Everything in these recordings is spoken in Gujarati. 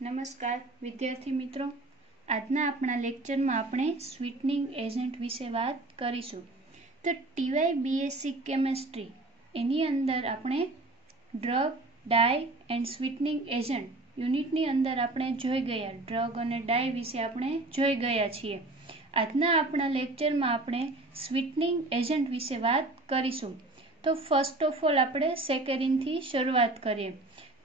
નમસ્કાર વિદ્યાર્થી મિત્રો, આજના આપણા લેક્ચરમાં આપણે સ્વીટનિંગ એજન્ટ વિશે વાત કરીશું. તો ટીવાય બીએસસી કેમેસ્ટ્રી એની અંદર આપણે ડ્રગ, ડાય એન્ડ સ્વીટનિંગ એજન્ટ યુનિટની અંદર આપણે જોઈ ગયા. ડ્રગ અને ડાય વિશે આપણે જોઈ ગયા છીએ. આજના આપણા લેક્ચરમાં આપણે સ્વીટનિંગ એજન્ટ વિશે વાત કરીશું. તો ફર્સ્ટ ઓફ ઓલ આપણે સેકેરિનથી શરૂઆત કરીએ.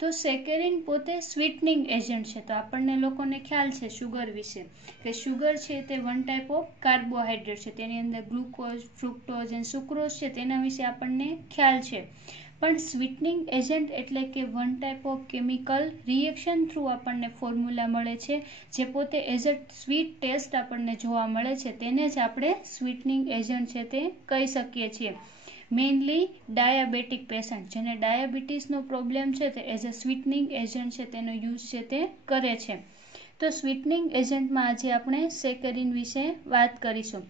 તો સેકેરિન પોતે સ્વીટનિંગ એજન્ટ છે. તો આપણને લોકોને ખ્યાલ છે શુગર વિશે, કે શુગર છે તે વન ટાઈપ ઓફ કાર્બોહાઈડ્રેટ છે. તેની અંદર ગ્લુકોઝ, ફ્રુક્ટોઝ અને સુક્રોઝ છે, તેના વિશે આપણને ખ્યાલ છે. પણ સ્વીટનિંગ એજન્ટ એટલે કે one type of chemical reaction through આપણને ફોર્મ્યુલા મળે છે, જે પોતે એઝ અ સ્વીટ ટેસ્ટ આપણને જોવા મળે છે, તેને જ આપણે સ્વીટનિંગ એજન્ટ છે તે કહી શકીએ છીએ. મેઇનલી ડાયાબેટિક પેશન્ટ જેને ડાયાબિટીસનો પ્રોબ્લેમ છે તે એઝ અ સ્વીટનિંગ એજન્ટ છે તેનો યુઝ છે તે કરે છે. તો સ્વીટનિંગ એજન્ટમાં આજે આપણે સેકેરિન વિશે વાત કરીશું.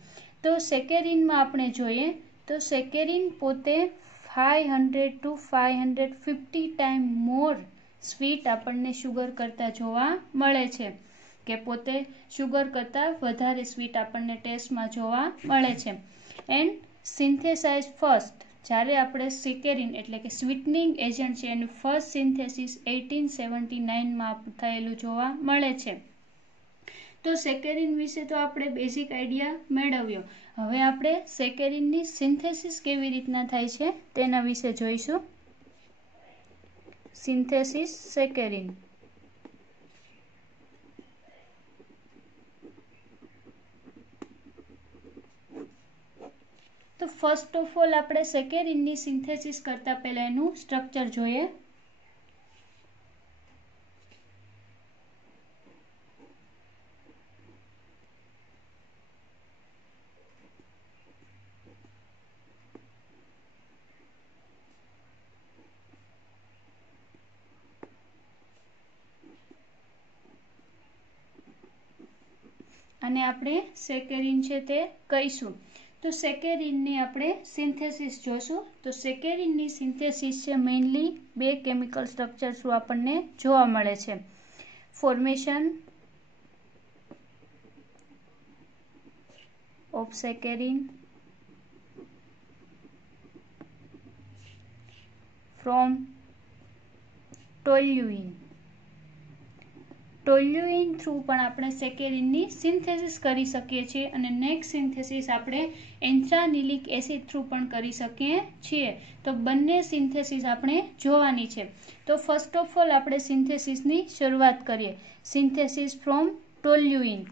તો સેકેરિનમાં આપણે જોઈએ તો સેકેરિન પોતે 500 to 550 ટાઈમ મોર સ્વીટ આપણને શુગર કરતાં જોવા મળે છે, કે પોતે શુગર કરતાં વધારે સ્વીટ આપણને ટેસ્ટમાં જોવા મળે છે. એન્ડ સિન્થેસાઇઝ ફર્સ્ટ, જ્યારે આપણે સેકેરિન એટલે કે સ્વીટનિંગ એજન્ટ છે એનું ફર્સ્ટ સિન્થેસિસ 1879માં થયેલું જોવા મળે છે. તો સેકેરિન વિશે તો આપણે બેઝિક આઈડિયા મેળવ્યો. હવે આપણે સેકેરિનની સિન્થેસિસ કેવી રીતના થાય છે તેના વિશે જોઈશું. સિન્થેસિસ સેકેરિન. તો ફર્સ્ટ ઓફ ઓલ આપણે સેકેરિનની સિન્થેસિસ કરતા પહેલા એનું સ્ટ્રક્ચર જોઈએ. અને આપણે સેકેરિન છે તે કહીશું. તો સેકેરિનની આપણે સિન્થેસિસ જોશું. તો સેકેરિનની સિન્થેસિસ છે મેઇનલી બે કેમિકલ સ્ટ્રક્ચર થ્રુ આપણને જોવા મળે છે. Formation of saccharin from toluene. Toluene through પણ આપણે સેકેરિનની સિન્થેસિસ કરી શકીએ છીએ. અને નેક્સ્ટ સિન્થેસિસ આપણે એન્થ્રાનિલિક એસિડ થ્રુ પણ કરી શકીએ છીએ. તો બંને સિન્થેસિસ આપણે જોવાની છે. તો ફર્સ્ટ ઓફ ઓલ આપણે સિન્થેસિસની શરૂઆત કરીએ. Synthesis from toluene.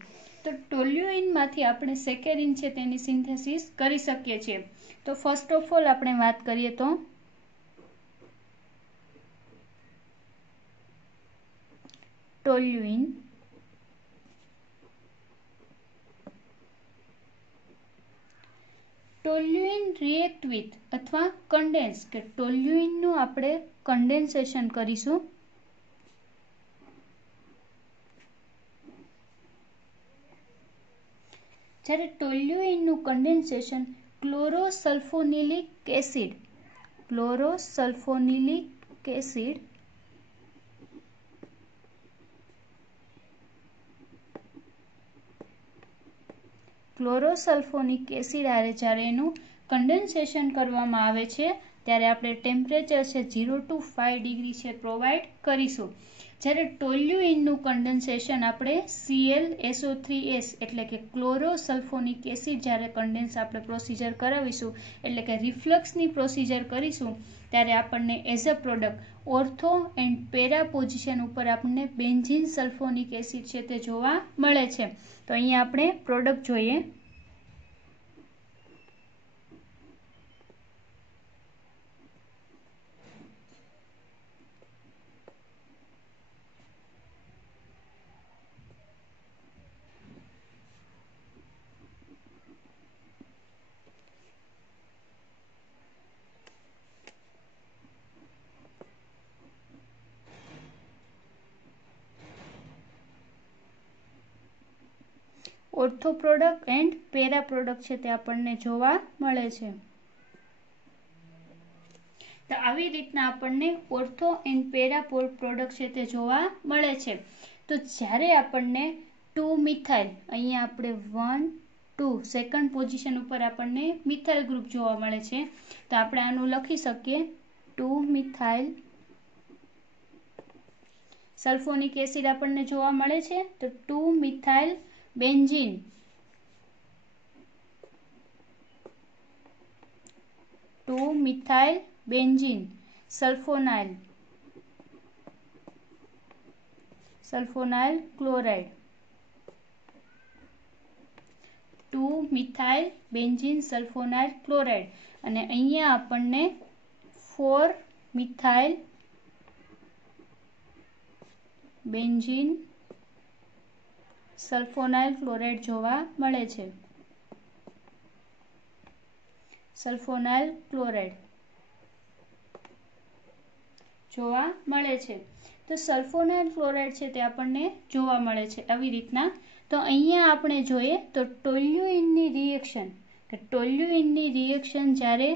તો ટોલ્યુઇનમાંથી આપણે સેકેરિન છે તેની સિન્થેસિસ કરી શકીએ છીએ. તો ફર્સ્ટ ઓફ ઓલ આપણે વાત કરીએ તો ટોલ્યુઇન. ટોલ્યુઇન રિએક્ટ વિથ અથવા કન્ડેન્સ, કે ટોલ્યુઇનનું આપણે કન્ડેન્સેશન કરીશું. જ્યારે ટોલ્યુઇનનું કન્ડેન્સેશન ક્લોરોસલ્ફોનિલિક એસિડ ક્લોરોસલ્ફોનિક એસિડ હારે જ્યારે એનું કન્ડેન્સેશન કરવામાં આવે છે, ત્યારે આપણે ટેમ્પરેચર છે 0 to 5 ડિગ્રી છે પ્રોવાઈડ કરીશું. જ્યારે ટોલ્યુઇનનું કન્ડેન્સેશન આપણે ClSO3s એટલે કે ક્લોરોસલ્ફોનિક એસિડ જ્યારે કન્ડેન્સ આપણે પ્રોસીજર કરાવીશું, એટલે કે રિફ્લક્સની પ્રોસીજર કરીશું, ત્યારે આપણને as a product ortho and para position ઉપર આપણને બેન્ઝીન સલ્ફોનિક એસિડ છે તે જોવા મળે છે. તો અહીંયા આપણે પ્રોડક્ટ જોઈએ. Ortho product and para product છે તે આપણને જોવા મળે છે. તો આવી રીતના આપણને ઓર્થો એન્ડ પેરા પ્રોડક્ટ છે તે જોવા મળે છે. તો જ્યારે આપણને 2 મિથાઇલ, અહીંયા આપણે 1 2 સેકન્ડ પોઝિશન ઉપર આપણને મિથાઇલ ગ્રુપ જોવા મળે છે, તો આપણે આનું લખી શકીએ 2 મિથાઇલ સલ્ફોનિક એસિડ આપણને જોવા મળે છે, તો 2 methyl benzene, 2 methyl benzene sulphonyl, sulphonyl chloride, 2 methyl benzene sulphonyl chloride, અને અહીંયા આપણને 4 મિથાઇલ બેન્ઝીન સલ્ફોનાઇલ ક્લોરાઇડ જોવા મળે છે, સલ્ફોનાઇલ ક્લોરાઇડ જોવા મળે છે. તો સલ્ફોનાઇલ ક્લોરાઇડ છે તે આપણને જોવા મળે છે આવી રીતના. તો અહીંયા આપણે જોઈએ તો ટોલ્યુઇનની રિએક્શન, કે ટોલ્યુઇનની રિએક્શન જ્યારે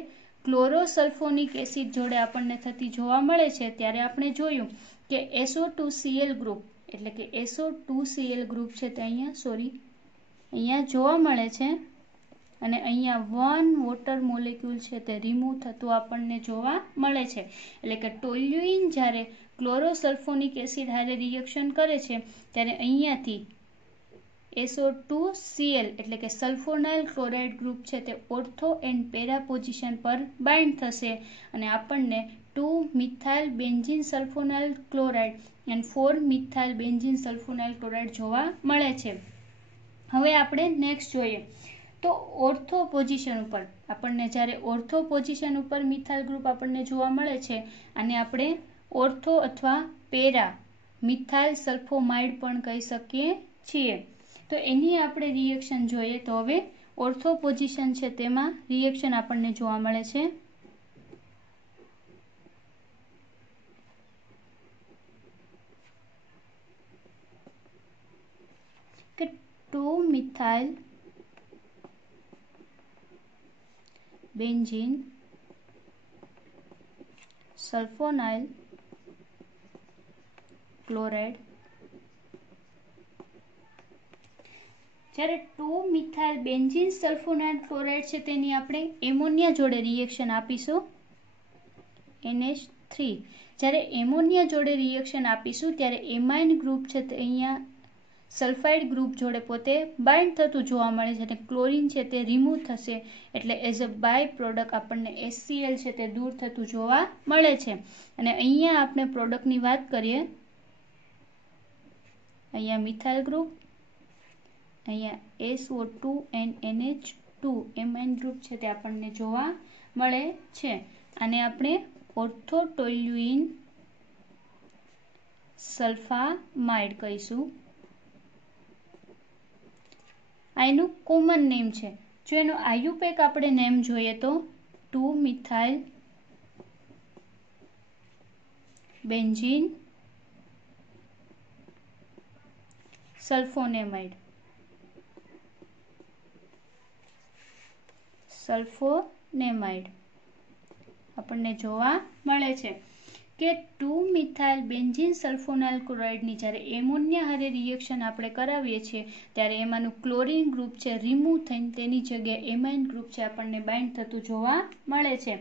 ક્લોરોસલ્ફોનિક એસિડ જોડે આપણને થતી જોવા મળે છે, ત્યારે આપણે જોયું કે SO2Cl ગ્રુપ, એટલે કે SO2Cl ગ્રુપ છે તે અહીંયા જોવા મળે છે, અને અહીંયા 1 વોટર મોલેક્યુલ છે તે રિમૂવ થતું આપણને જોવા મળે છે. એટલે કે ટોલ્યુઇન જ્યારે ક્લોરોસલ્ફોનિક એસિડ હારે રિએક્શન કરે છે, ત્યારે અહીંયાથી SO2Cl એટલે કે સલ્ફોનાઇલ ક્લોરાઇડ ગ્રુપ છે તે ઓર્થો એન્ડ પેરા પોઝિશન પર બાઇન્ડ થશે, અને આપણને 2 methyl benzene sulphonyl chloride and 4 methyl benzene sulphonyl chloride જોવા મળે છે. હવે આપણે નેક્સ્ટ જોઈએ તો ઓર્થો પોઝિશન ઉપર આપણને જ્યારે ઓર્થો પોઝિશન ઉપર મિથાઇલ ગ્રુપ આપણને જોવા મળે છે, અને આપણે ઓર્થો અથવા પેરા મિથાઇલ સલ્ફોમાઇડ પણ કહી શકીએ છીએ. તો એની આપણે રિએક્શન જોઈએ તો હવે ઓર્થો પોઝિશન છે તેમાં રિએક્શન આપણને જોવા મળે છે. કે 2 મિથાઇલ બેન્ઝીન સલ્ફોનાઇલ ક્લોરાઇડ, જ્યારે 2 મિથાઇલ બેન્ઝીન સલ્ફોનાઇલ ક્લોરાઇડ છે તેની આપણે એમોનિયા જોડે રિએક્શન આપીશું NH3. જ્યારે એમોનિયા જોડે રિએક્શન આપીશું ત્યારે એમાઇન ગ્રુપ છે તે અહીંયા સલ્ફાઇડ ગ્રુપ જોડે પોતે બાઇન્ડ થતું જોવા મળે છે, અને ક્લોરીન છે તે રિમૂવ થશે, એટલે એઝ અ બાય પ્રોડક્ટ આપણને HCl છે તે દૂર થતું જોવા મળે છે. અને અહીંયા આપણે પ્રોડક્ટની વાત કરીએ, અહીંયા મિથાઇલ ગ્રુપ, અહીંયા SO2 and NH2 amine group છે તે આપણને જોવા મળે છે. અને આપણે ઓર્થોટોલ્યુઇન સલ્ફામાઇડ કહીશું. આ એનું કોમન નેમ છે. જો એનો આયુપેક આપણે નેમ જોઈએ તો 2 મિથાઇલ બેન્ઝીન સલ્ફોનેમાઇડ, સલ્ફોનેમાઇડ આપણને જોવા મળે છે. કે 2 મિથાઇલ બેન્ઝીન સલ્ફોનાઇલ ક્લોરાઇડની જ્યારે એમોનિયા હારે રિએક્શન આપણે કરાવીએ છીએ, ત્યારે એમાંનું ક્લોરીન ગ્રુપ છે રિમૂવ થઈને તેની જગ્યાએ એમાઇન ગ્રુપ છે આપણને બાઇન્ડ થતું જોવા મળે છે.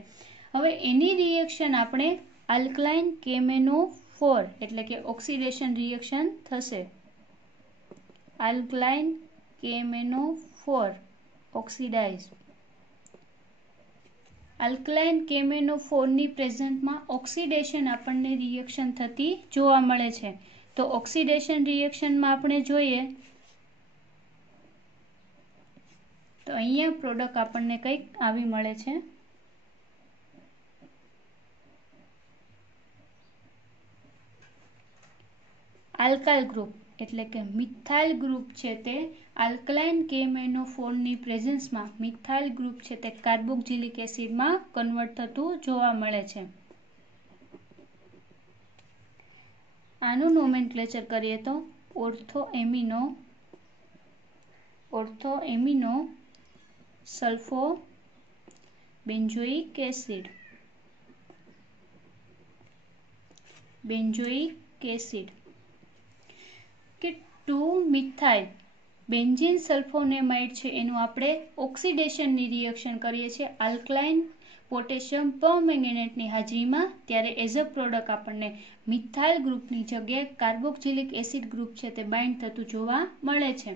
હવે એની રિએક્શન આપણે આલ્કલાઇન KMnO4 એટલે કે ઓક્સિડેશન રિએક્શન થશે. Alkaline KMnO4 oxidise, alkaline KMnO4 ની પ્રેઝન્ટમાં ઓક્સિડેશન આપણને રિએક્શન થતી જોવા મળે છે. તો ઓક્સિડેશન રિએક્શનમાં આપણે જોઈએ તો અહીંયા પ્રોડક્ટ આપણને કંઈક આવી મળે છે. આલ્કાઇલ ગ્રુપ એટલે કે મિથાઇલ ગ્રુપ છે તે આલ્કલાઇન KMnO4 ની પ્રેઝન્સમાં મિથાઇલ ગ્રુપ છે તે કાર્બોક્સિલિક એસિડમાં કન્વર્ટ થતું જોવા મળે છે. આનું નોમેનક્લેચર કરીએ તો ortho amino sulpho benzoic acid, benzoic acid. 2 methyl benzene sulphonamide છે એનું આપણે ઓક્સિડેશનની રિએક્શન કરીએ છીએ આલ્કલાઇન પોટેશિયમ પરમેંગેનેટની હાજરીમાં, ત્યારે એઝ અ પ્રોડક્ટ આપણને મિથાઇલ ગ્રુપની જગ્યાએ કાર્બોક્સિલિક એસિડ ગ્રુપ છે તે બાઇન્ડ થતું જોવા મળે છે.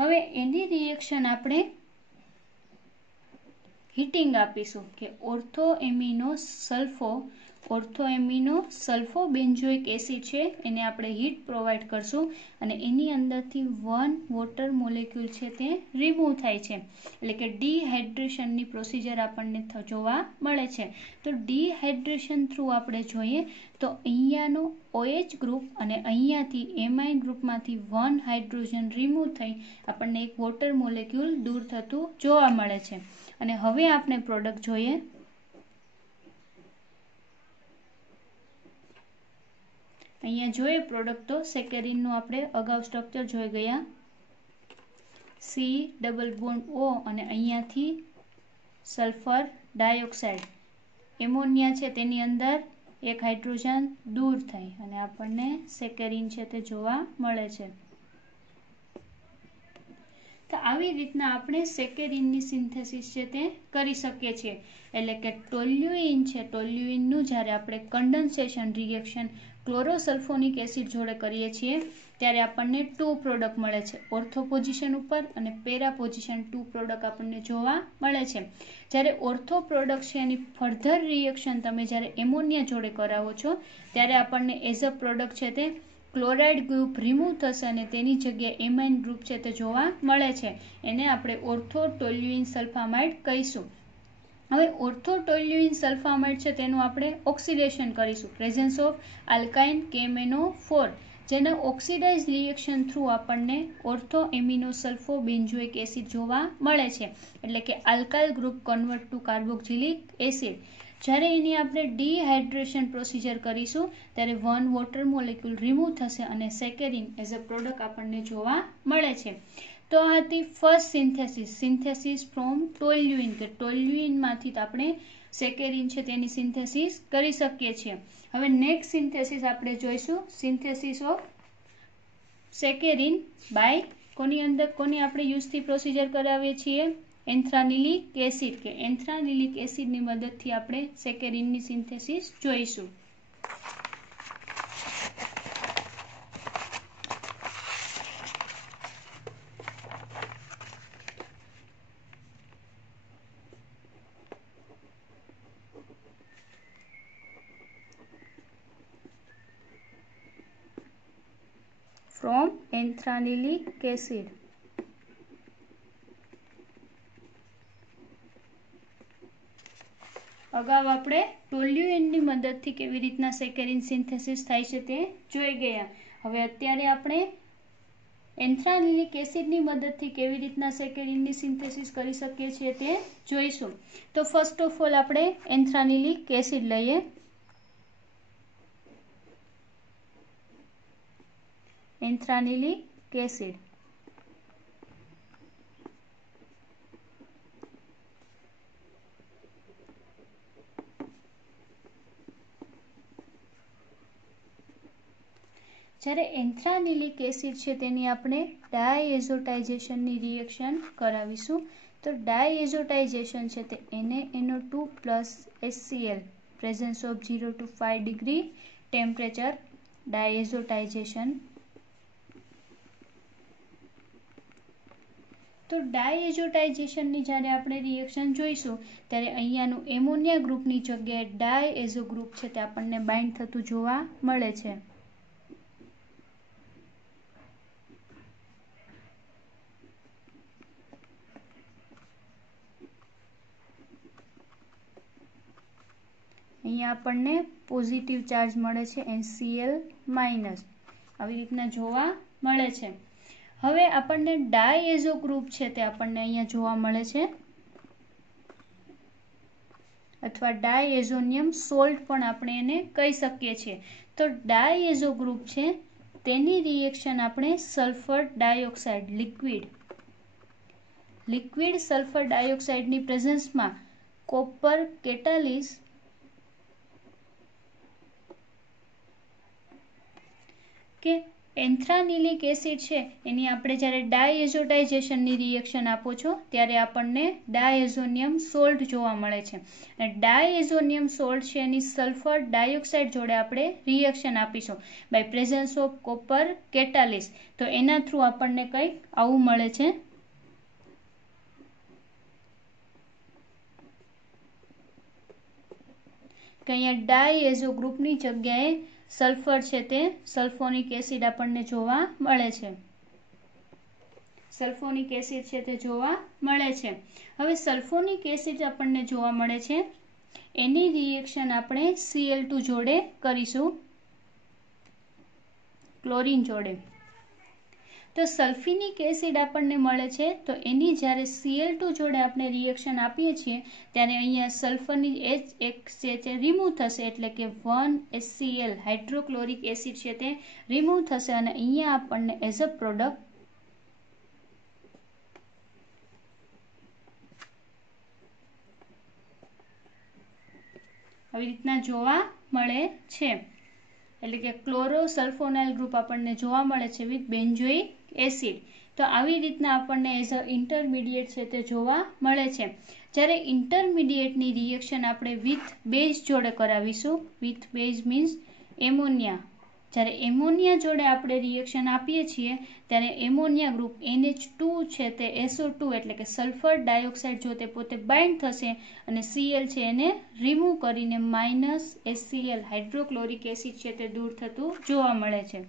હવે એની રિએક્શન આપણે હીટિંગ આપીશું કે ઓર્થોએમિનો સલ્ફોબેન્ઝોઇક એસિડ છે એને આપણે હીટ પ્રોવાઈડ કરશું અને એની અંદરથી 1 વોટર મોલેક્યુલ છે તે રિમૂવ થાય છે, એટલે કે ડિહાઇડ્રેશનની પ્રોસિજર આપણને જોવા મળે છે. તો ડિહાઇડ્રેશન થ્રુ આપણે જોઈએ તો અહીંયાનો OH ગ્રુપ અને અહીંયાથી એમાઇન ગ્રુપમાંથી 1 હાઇડ્રોજન રિમૂવ થઈ આપણને એક વોટર મોલેક્યુલ દૂર થતું જોવા મળે છે. અને હવે આપણે પ્રોડક્ટ જોઈએ. અહીંયા જોઈએ પ્રોડક્ટ તો સેકેરિનનું આપણે અગાઉ સ્ટ્રક્ચર જોઈ ગયા. C ડબલ બોન્ડ O અને અહીંયાથી સલ્ફર ડાયોક્સાઇડ એમોનિયા છે તેની અંદર એક હાઇડ્રોજન દૂર થઈ અને આપણને સેકેરિન છે તે જોવા મળે છે. તો આવી રીતના આપણે સેકેરિનની સિન્થેસિસ છે તે કરી શકીએ છીએ. એટલે કે ટોલ્યુઇન છે, ટોલ્યુઇનનું જ્યારે આપણે કન્ડન્સેશન રિએક્શન ક્લોરોસલ્ફોનિક એસિડ જોડે કરીએ છીએ ત્યારે આપણને 2 પ્રોડક્ટ મળે છે. ઓર્થો પોઝિશન ઉપર અને પેરા પોઝિશન 2 પ્રોડક્ટ આપણને જોવા મળે છે. જ્યારે ઓર્થો પ્રોડક્ટ છે એની ફર્ધર રિએક્શન તમે જ્યારે એમોનિયા જોડે કરાવો છો ત્યારે આપણને એઝ અ પ્રોડક્ટ છે તે ક્લોરાઇડ ગ્રુપ રિમૂવ થશે અને તેની જગ્યાએ એમાઇન ગ્રુપ છે તે જોવા મળે છે. એને આપણે ઓર્થો ટોલ્યુઇન સલ્ફામાઇડ કહીશું. હવે ઓર્થો ટોલ્યુઇન સલ્ફામાઇડ છે તેનું આપણે ઓક્સિડેશન કરીશું પ્રેઝન્સ ઓફ આલ્કાઇન KMnO4, જેના ઓક્સિડાઇઝ રિએક્શન થ્રુ આપણને ઓર્થો એમિનો સલ્ફોબેન્ઝોઇક એસિડ જોવા મળે છે, એટલે કે alkyl group convert to carboxylic acid. જ્યારે એની આપણે ડિહાઇડ્રેશન પ્રોસિજર કરીશું ત્યારે 1 વોટર મોલેક્યુલ રિમૂવ થશે અને સેકેરિન એઝ અ પ્રોડક્ટ આપણને જોવા મળે છે. તો આ હતી ફર્સ્ટ સિન્થેસિસ ફ્રોમ ટોલ્યુઇન, કે ટોલ્યુઇનમાંથી આપણે સેકેરિન છે તેની સિન્થેસિસ કરી શકીએ છીએ. હવે નેક્સ્ટ સિન્થેસિસ આપણે જોઈશું સિન્થેસિસ ઓફ સેકેરિન બાય કોની આપણે યુઝથી પ્રોસિજર કરાવીએ છીએ એન્થ્રાનિલિક એસિડ, કે એન્થ્રાનિલિક એસિડની મદદથી આપણે સેકેરિનની સિન્થેસિસ જોઈશું. From anthranilic acid. અગાઉ આપણે ટોલ્યુઇનની મદદથી કેવી રીતના સેકેરિન સિન્થેસિસ થાય છે તે જોઈ ગયા. હવે અત્યારે આપણે એન્થ્રાનિલિક એસિડની મદદથી કેવી રીતના સેકેરિનની સિન્થેસિસ કરી શકીએ છીએ તે જોઈશું. તો ફર્સ્ટ ઓફ ઓલ આપણે એન્થ્રાનિલિક એસિડ લઈએ. એન્થ્રાનિલિક એસિડ જ્યારે એન્થ્રાનિલિક એસિડ છે તેની આપણે ડાયએઝોટાઇઝેશનની રિએક્શન કરાવીશું. તો ડાયએઝોટાઇઝેશન છે તે NaNO2 plus HCl presence of 0 to 5 degree temperature diazotisation. તો ડાયએઝોટાઇઝેશનની જ્યારે આપણે રિએક્શન જોઈશું ત્યારે અહીંયાનું એમોનિયા ગ્રુપની જગ્યાએ ડાયએઝો ગ્રુપ છે તે આપણને બાઇન્ડ થતું જોવા મળે છે. અહીંયા આપણને પોઝિટિવ ચાર્જ મળે છે HCl માઇનસ, આવી રીતના જોવા મળે છે. હવે આપણને ડાયએઝો ગ્રુપ છે તે આપણને અહીંયા જોવા મળે છે, અથવા ડાયએઝોનિયમ સોલ્ટ પણ આપણે એને કહી શકીએ છીએ. તો ડાયએઝો ગ્રુપ છે તેની રિએક્શન આપણે સલ્ફર ડાયોક્સાઇડ લિક્વિડ સલ્ફર ડાયોક્સાઇડની પ્રેઝન્સમાં કોપર કેટાલિસ કે એન્થ્રાનિલિક એસિડ છે એની આપણે જ્યારે ડાયએઝોટાઇઝેશનની રિએક્શન આપો છો ત્યારે આપણને ડાયએઝોનિયમ સોલ્ટ જોવા મળે છે. અને ડાયએઝોનિયમ સોલ્ટ છે એની સલ્ફર ડાયોક્સાઇડ જોડે આપણે રિએક્શન આપીશું બાય પ્રેઝન્સ ઓફ કોપર કેટાલિસ. તો એના થ્રુ આપણને કંઈક આવું મળે છે. કે અહીંયા ડાયએઝો ગ્રુપની જગ્યાએ સલ્ફર છે તે સલ્ફોનિક એસિડ આપણને જોવા મળે છે. સલ્ફોનિક એસિડ છે તે જોવા મળે છે. હવે સલ્ફોનિક એસિડ આપણને જોવા મળે છે એની રિએક્શન આપણે Cl2 જોડે કરીશું, ક્લોરીન જોડે. તો સલ્ફિનિક એસિડ આપણને મળે છે તો એની જ્યારે Cl2 જોડે આપણે રિએક્શન આપીએ છીએ ત્યારે અહીંયા સલ્ફરની એક છે રિમૂવ થશે, એટલે કે 1HCl હાઇડ્રોક્લોરિક એસિડ છે તે રિમૂવ થશે અને અહીંયા આપણને એઝ અ પ્રોડક્ટ આવી રીતના જોવા મળે છે. એટલે કે ક્લોરોસલ્ફોનાઇલ ગ્રુપ આપણને જોવા મળે છે વિથ બેન્ઝોઇક એસિડ. તો આવી રીતના આપણને એઝ અ ઇન્ટરમીડિયેટ છે તે જોવા મળે છે. જ્યારે ઇન્ટરમીડિયેટની રિએક્શન આપણે વિથ બેઝ જોડે કરાવીશું, વિથ બેઝ મીન્સ એમોનિયા. જ્યારે એમોનિયા જોડે આપણે રિએક્શન આપીએ છીએ ત્યારે એમોનિયા ગ્રુપ NH2 છે તે SO2 એટલે કે સલ્ફર ડાયોક્સાઇડ જો તે પોતે બાઇન્ડ થશે અને Cl છે એને રિમૂવ કરીને -HCl હાઇડ્રોક્લોરિક એસિડ છે તે દૂર થતું જોવા મળે છે.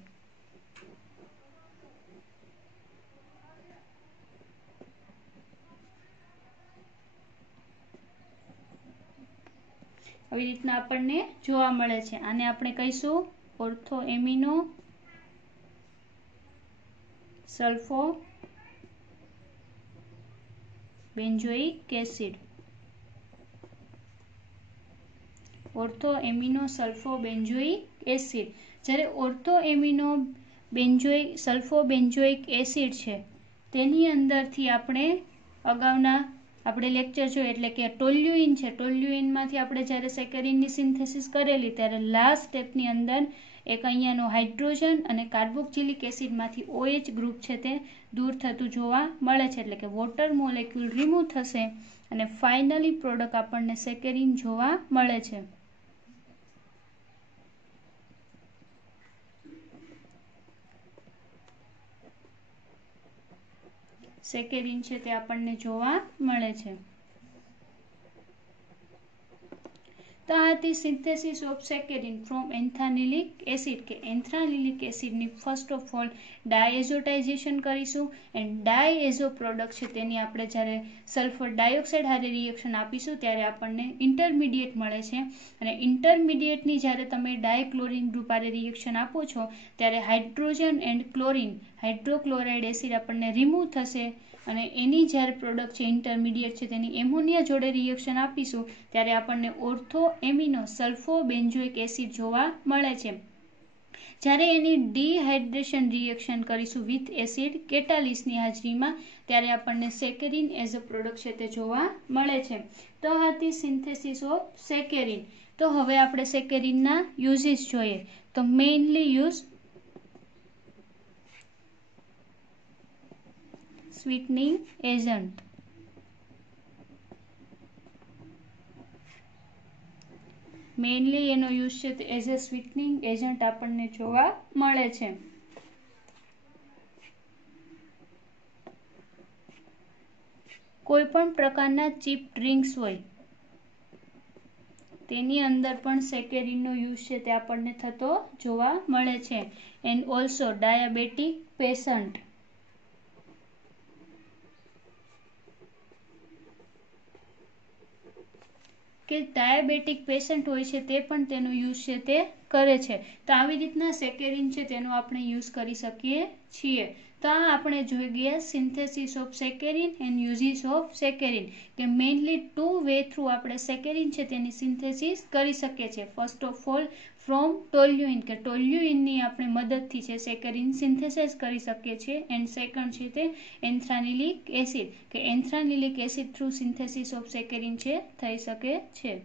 આવી રીતના આપણને જોવા મળે છે. આને આપણે કહીશું ortho amino sulpho benzoic acid. Ortho amino sulpho benzoic acid. જ્યારે ortho amino sulpho benzoic acid છે તેની અંદરથી આપણે અગાઉના આપણે લેક્ચર જોયું એટલે કે ટોલ્યુઇન છે, ટોલ્યુઇનમાંથી આપણે જ્યારે સેકેરિનની સિન્થેસિસ કરેલી ત્યારે લાસ્ટ સ્ટેપની અંદર એક અહીંયાનો હાઇડ્રોજન અને કાર્બોક્સિલિક એસિડમાંથી OH ગ્રુપ છે તે દૂર થતું જોવા મળે છે. એટલે કે વોટર મોલેક્યુલ રિમૂવ થશે અને ફાઇનલી પ્રોડક્ટ આપણને સેકેરિન જોવા મળે છે. સેકેરિન છે તે આપણને જોવા મળે છે. તો આ હતી synthesis of saccharin from એન્થાનિલિક acid. કે એન્થ્રાનિલિક એસિડની ફર્સ્ટ ઓફ ઓલ ડાયએઝોટાઇઝેશન કરીશું એન્ડ ડાયએઝો પ્રોડક્ટ છે તેની આપણે જ્યારે સલ્ફર ડાયોક્સાઇડ હારે રિએક્શન આપીશું ત્યારે આપણને ઇન્ટરમીડિયેટ મળે છે. અને ઇન્ટરમીડિયેટની જ્યારે તમે ડાયક્લોરિન ગ્રુપ હારે રિએક્શન આપો છો ત્યારે hydrogen and chlorine hydrochloride acid આપણને રિમૂવ થશે અને એની જ્યારે પ્રોડક્ટ છે ઇન્ટરમીડિયેટ છે તેની એમોનિયા જોડે રિએક્શન આપીશું ત્યારે આપણને ortho amino sulpho benzoic acid જોવા મળે છે. જ્યારે એની ડિહાઇડ્રેશન રિએક્શન કરીશું વિથ એસિડ કેટાલિસની હાજરીમાં ત્યારે આપણને સેકેરિન એઝ અ પ્રોડક્ટ છે તે જોવા મળે છે. તો આ હતી સિન્થેસિસ ઓફ સેકેરિન. તો હવે આપણે સેકેરિનના યુઝિસ જોઈએ. તો મેઇનલી યુઝ સ્વીટનિંગ એજન્ટ. મેઇનલી એનો યુઝ છે એઝ અ સ્વીટનિંગ એજન્ટ આપણને જોવા મળે છે. કોઈ પણ પ્રકારના ચીપ ડ્રિંક્સ હોય તેની અંદર પણ સેકેરિનનો યુઝ છે તે આપણને થતો જોવા મળે છે. And also diabetic patient. કે ડાયાબેટિક પેશન્ટ હોય છે તે પણ તેનો યુઝ છે તે કરે છે. તો આવી રીતના સેકેરિન છે તેનો આપણે યુઝ કરી શકીએ છીએ. તો આ આપણે જોઈ ગયા synthesis of saccharin and uses of saccharin. કે મેઇનલી 2 વે થ્રુ આપણે સેકેરિન છે તેની સિન્થેસિસ કરી શકીએ છીએ. First of all from toluene કે ટોલ્યુઇનની આપણે મદદથી છે સેકેરિન સિન્થેસાઇઝ કરી શકીએ છીએ. એન્ડ સેકન્ડ છે તે એન્થ્રાનિલિક એસિડ કે anthranilic acid through synthesis of સેકેરિન છે થઈ શકે છે.